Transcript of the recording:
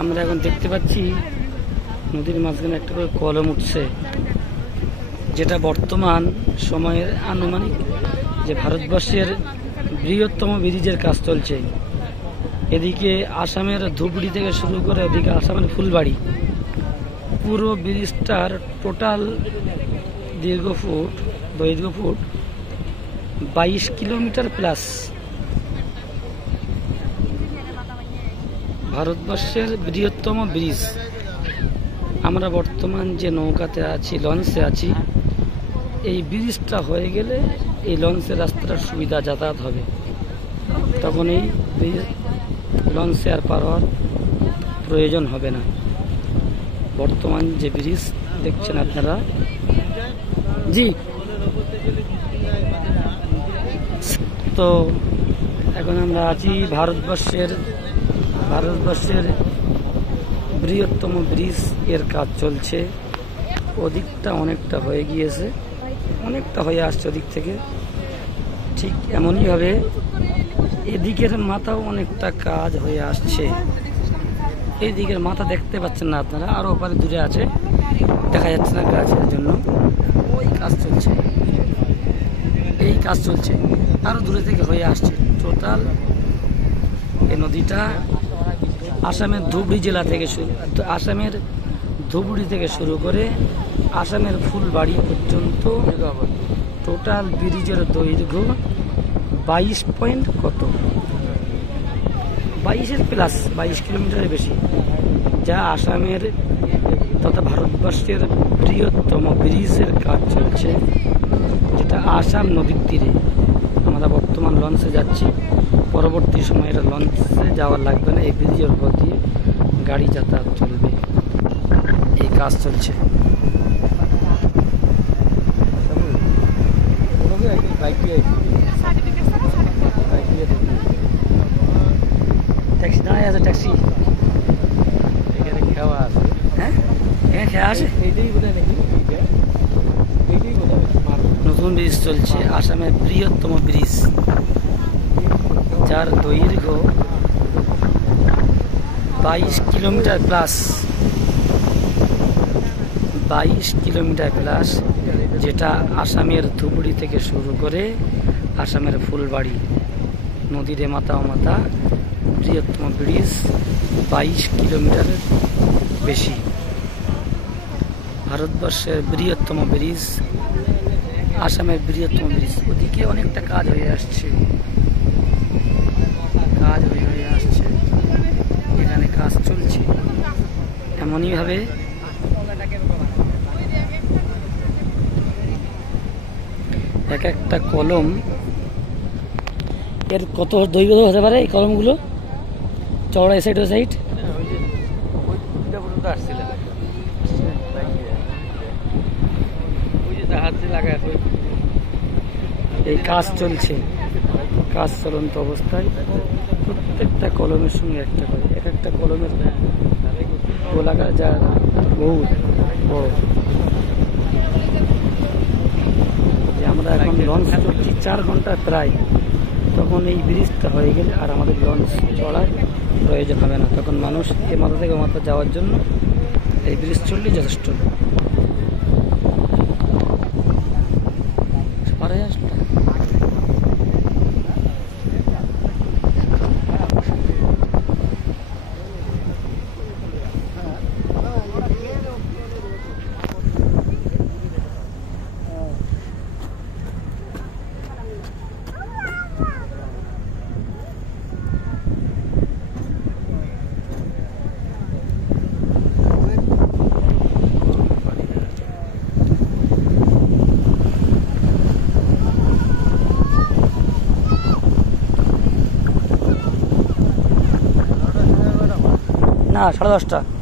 আমরা এখন দেখতে পাচ্ছি নদীর মাঝখানে একটা করে কলম উঠছে, যেটা বর্তমান সময়ের আনুমানিক যে ভারতবর্ষের বৃহত্তম ব্রিজের কাজ চলছে। এদিকে আসামের ধুবড়ি থেকে শুরু করে এদিকে আসামের ফুলবাড়ি, পুরো ব্রিজটার টোটাল দৈর্ঘ্য ফুট 22 কিলোমিটার প্লাস। ভারতবর্ষের বৃহত্তম ব্রিজ। আমরা বর্তমান যে নৌকাতে আছি, লঞ্চে আছি, এই ব্রিজটা হয়ে গেলে এই লঞ্চের রাস্তাটার সুবিধা যাতায়াত হবে। তখন এই ব্রিজ লঞ্চে আর পার হওয়ার প্রয়োজন হবে না। বর্তমান যে ব্রিজ দেখছেন আপনারা, জি তো এখন আমরা আছি ভারতবর্ষের বৃহত্তম ব্রিজ এর কাজ চলছে। ওদিকটা অনেকটা হয়ে গিয়েছে, অনেকটা হয়ে আসছে ওদিক থেকে। ঠিক এমনই ভাবে এদিকের মাথাও অনেকটা কাজ হয়ে আসছে। এই দিকের মাথা দেখতে পাচ্ছেন না আপনারা, আরো ওপারে দূরে আছে, দেখা যাচ্ছে না গাছের জন্য। ওই কাজ চলছে, এই কাজ চলছে, আরো দূরে থেকে হয়ে আসছে। টোটাল এই নদীটা আসামের ধুবড়ি জেলা থেকে আসামের ধুবড়ি থেকে শুরু করে আসামের ফুলবাড়ি পর্যন্ত টোটাল ব্রিজের দৈর্ঘ্য 22 পয়েন্ট কত 22-এর প্লাস, 22 কিলোমিটারের বেশি, যা আসামের তথা ভারতবর্ষের বৃহত্তম ব্রিজের কাজ চলছে, যেটা আসাম নদীর তীরে। আমরা বর্তমান লঞ্চে যাচ্ছি, পরবর্তী সময়ে এটা লঞ্চে যাওয়া লাগবে না, এই ব্রিজের উপর দিয়ে গাড়ি যাতায়াত চলবে। এই কাজ চলছে। ট্যাক্সি দাঁড়ায় আছে, ট্যাক্সি এখানে খেওয়া আছে। হ্যাঁ, এখানে খেয়া আছে। নতুন ব্রিজ চলছে, আসামের বৃহত্তম ব্রিজ, যার দৈর্ঘ্য 22 কিলোমিটার প্লাস, 22 কিলোমিটার প্লাস, যেটা আসামের ধুবড়ি থেকে শুরু করে আসামের ফুলবাড়ি নদীর মাথা বৃহত্তম ব্রিজ, 22 কিলোমিটারের বেশি। ভারতবর্ষের বৃহত্তম ব্রিজ, আসামের বৃহত্তম ব্রিজ। ওদিকে অনেকটা কাজ হয়ে আসছে, এখানে কাজ চলছে। এমনই ভাবে এক একটা কলম এর কত দৈর্ঘ্য হতে পারে? এই কলমগুলো চওড়া এ সাইড ও সাইড এই কাজ চলছে, কাজ চলন্ত অবস্থায় প্রত্যেকটা কলমের সঙ্গে একটা করে, এক একটা কলমের গোলাকার, যা বহুত বড়। আমরা এখন লঞ্চ চলছি 4 ঘন্টা প্রায়, তখন এই ব্রিজটা হয়ে গেলে আর আমাদের লঞ্চ চড়ার প্রয়োজন হবে না। তখন মানুষ এ মাথা থেকে মাথা যাওয়ার জন্য এই ব্রিজ চললে যথেষ্ট। না, 10:30।